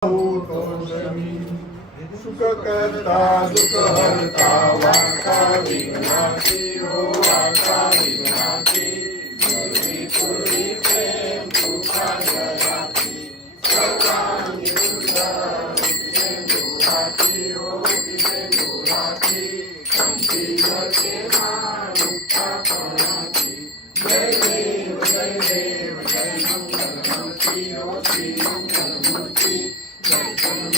सुखकर्ता सुखर्ता वाका जनाति जयते रोचे जय देव जय देव जय हे रोग